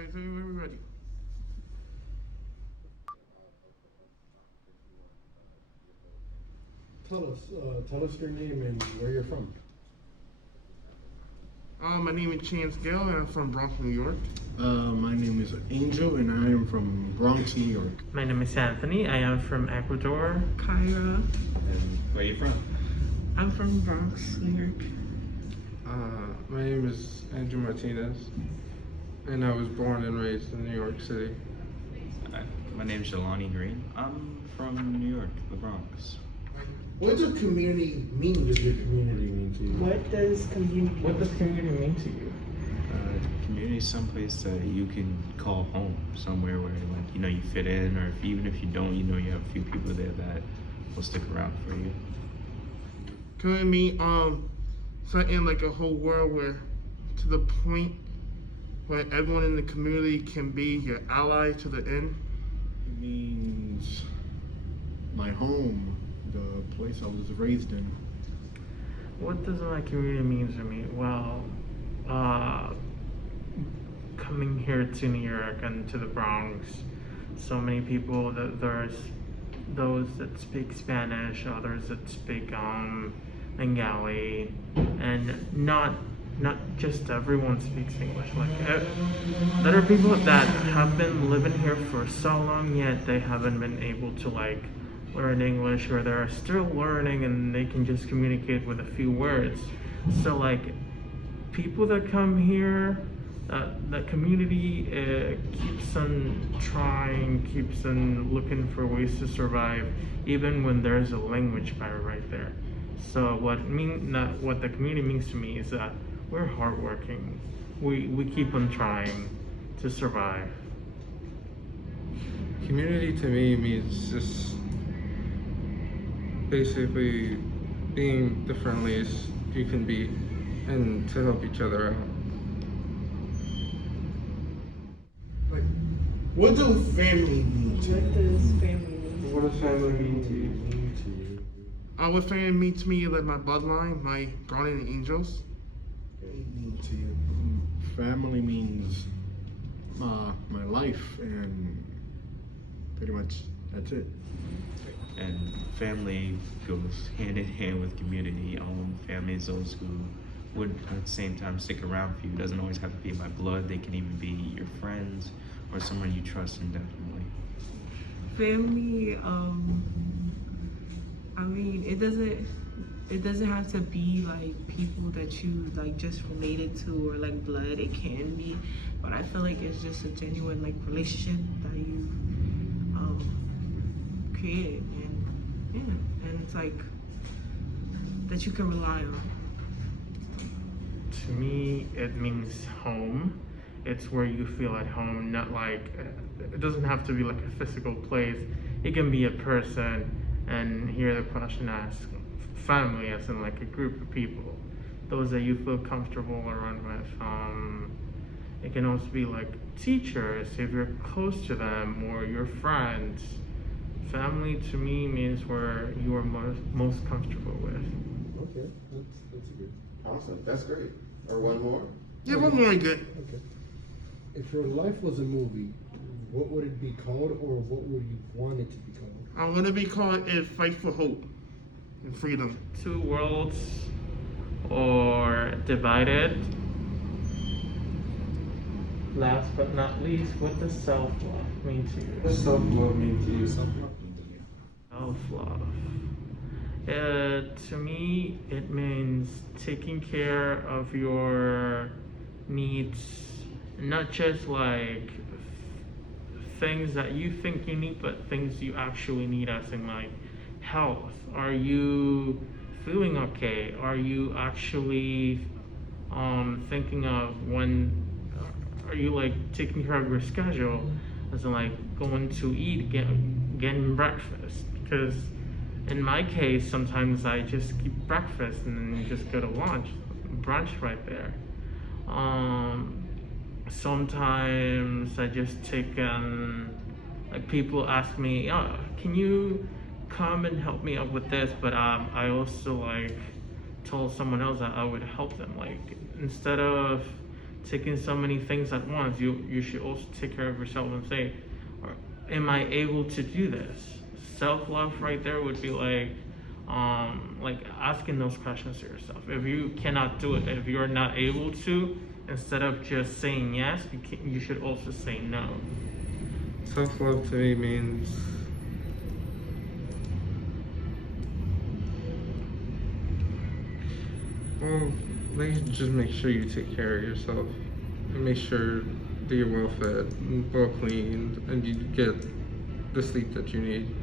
Alright, so we're ready. Tell us your name and where you're from. My name is Chance Gill, and I'm from Bronx, New York. My name is Angel, and I am from Bronx, New York. My name is Anthony. I am from Ecuador. Kyra. And where are you from? I'm from Bronx, New York. My name is Andrew Martinez, and I was born and raised in New York City. My name is Jelani Green. I'm from New York, the Bronx. What does community mean? What does your community mean to you? What does community mean to you? Community is someplace that you can call home, somewhere where you fit in, or even if you don't, you have a few people there that will stick around for you. Can it mean something like a whole world where, to the point where everyone in the community can be your ally to the end? It means my home, the place I was raised in. What does my community mean to me? Well, coming here to New York and to the Bronx, so many people that there's those that speak Spanish, others that speak Bengali, and not just everyone speaks English. There are people that have been living here for so long, yet they haven't been able to learn English, or they're still learning and they can just communicate with a few words. So people that come here, the community keeps on trying, keeps on looking for ways to survive, even when there's a language barrier right there. So what the community means to me is that we're hardworking. We keep on trying to survive. Community to me means just basically being the friendliest you can be and to help each other out. What does family mean to you? What does family mean? What does family mean to you? What family means to me is like my bloodline, my guardian angels. Mean to you? Family means my life, and pretty much that's it. And family goes hand in hand with community. Family is those who would at the same time stick around for you. It doesn't always have to be by blood. They can even be your friends or someone you trust indefinitely. Family, I mean, it doesn't have to be people that you just related to or blood. It can be, but I feel like it's just a genuine relationship that you created, and it's that you can rely on. To me, it means home. It's where you feel at home, not it doesn't have to be a physical place. It can be a person, and here the question asks family, as in a group of people, those that you feel comfortable around with. It can also be teachers, if you're close to them, or your friends. Family to me means where you are most comfortable with. Okay, that's good. Awesome, that's great. Or one more? Yeah, one more good. Okay. If your life was a movie, what would it be called, or what would you want it to be called? I'm gonna be called "A Fight for Hope and Freedom." Two worlds, or divided. Last but not least, what does self-love mean to you? What does self-love mean to you? Self-love. To me, it means taking care of your needs, not just things that you think you need, but things you actually need, as in health. Are you feeling okay? Are you actually thinking of when? Are you taking care of your schedule, as in going to eat, getting breakfast? Because in my case, sometimes I just keep breakfast and then just go to brunch right there. Sometimes I just take people ask me, oh, can you come and help me out with this? But I also told someone else that I would help them. Instead of taking so many things at once. You should also take care of yourself and say, am I able to do this? Self-love right there would be like asking those questions to yourself. If you cannot do it, if you're not able to, instead of just saying yes, you should also say no. Self-love to me means well, like just make sure you take care of yourself and make sure that you're well fed and well cleaned and you get the sleep that you need.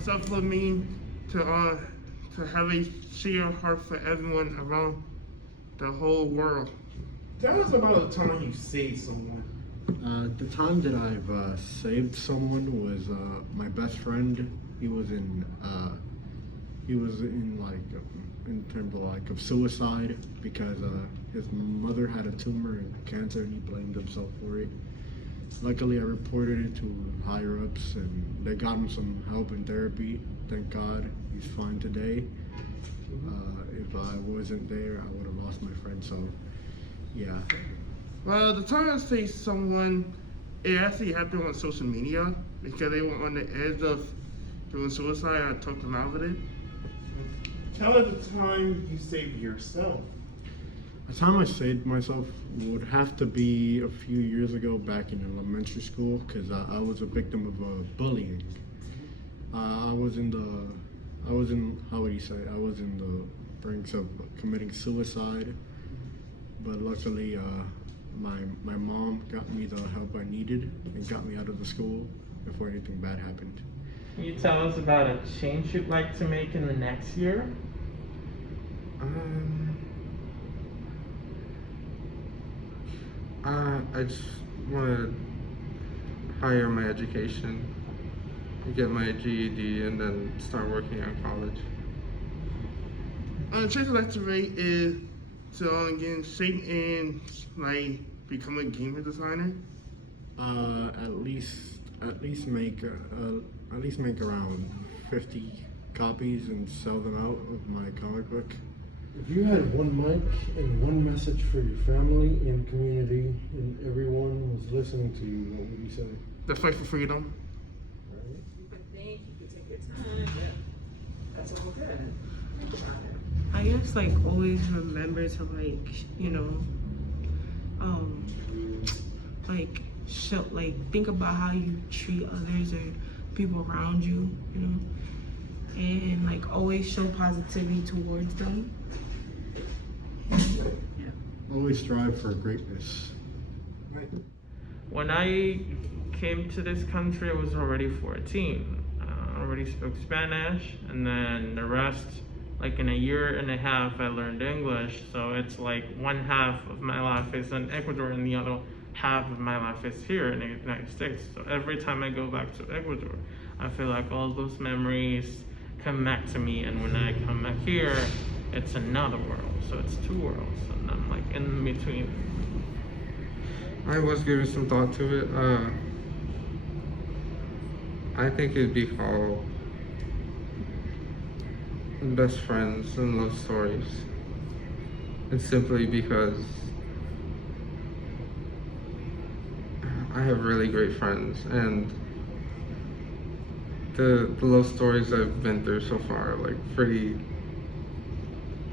Self-love means to have a sheer heart for everyone around the whole world. Tell us about a time you saved someone. The time that I've saved someone was my best friend. He was in like in terms of like of suicide because his mother had a tumor and cancer and he blamed himself for it. Luckily, I reported it to higher ups and they got him some help and therapy. Thank God, he's fine today. If I wasn't there, I would have lost my friend. So, yeah. Well, the time I saved someone, it actually happened on social media because they were on the edge of doing suicide. I talked them out of it. Tell us the time you saved yourself. The time I saved myself would have to be a few years ago back in elementary school because I was a victim of bullying. I was in how would you say, I was in the brink of committing suicide, but luckily my mom got me the help I needed and got me out of the school before anything bad happened. Can you tell us about a change you'd like to make in the next year? I just want to higher my education, get my GED, and then start working on college. The change I'd like to make is to get in shape and like become a gamer designer. At least make around 50 copies and sell them out of my comic book. If you had one mic and one message for your family and community and everyone was listening to you, what would you say? The fight for freedom. But thank you for taking your time. Yeah. That's all good. Think about it. I guess like always remember to think about how you treat others or people around you, and like always show positivity towards them. Always strive for greatness. When I came to this country, I was already 14. I already spoke Spanish, and then the rest, like in a year and a half, I learned English. So it's like one half of my life is in Ecuador, and the other half of my life is here in the United States. So every time I go back to Ecuador, I feel like all those memories come back to me, and when I come back here, it's another world. So it's two worlds, and I'm like in between. I was giving some thought to it. I think it'd be called Best Friends and Love Stories. And simply because I have really great friends, and the love stories I've been through so far are like pretty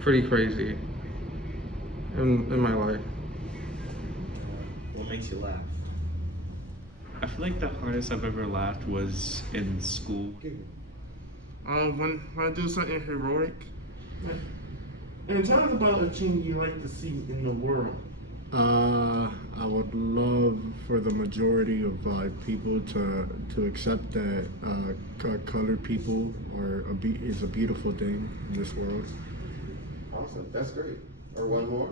crazy in my life. What makes you laugh? I feel like the hardest I've ever laughed was in school. When I do something heroic. And tell us about a change you like to see in the world. I would love for the majority of people to accept that colored people is a beautiful thing in this world. Awesome. That's great. Or one more?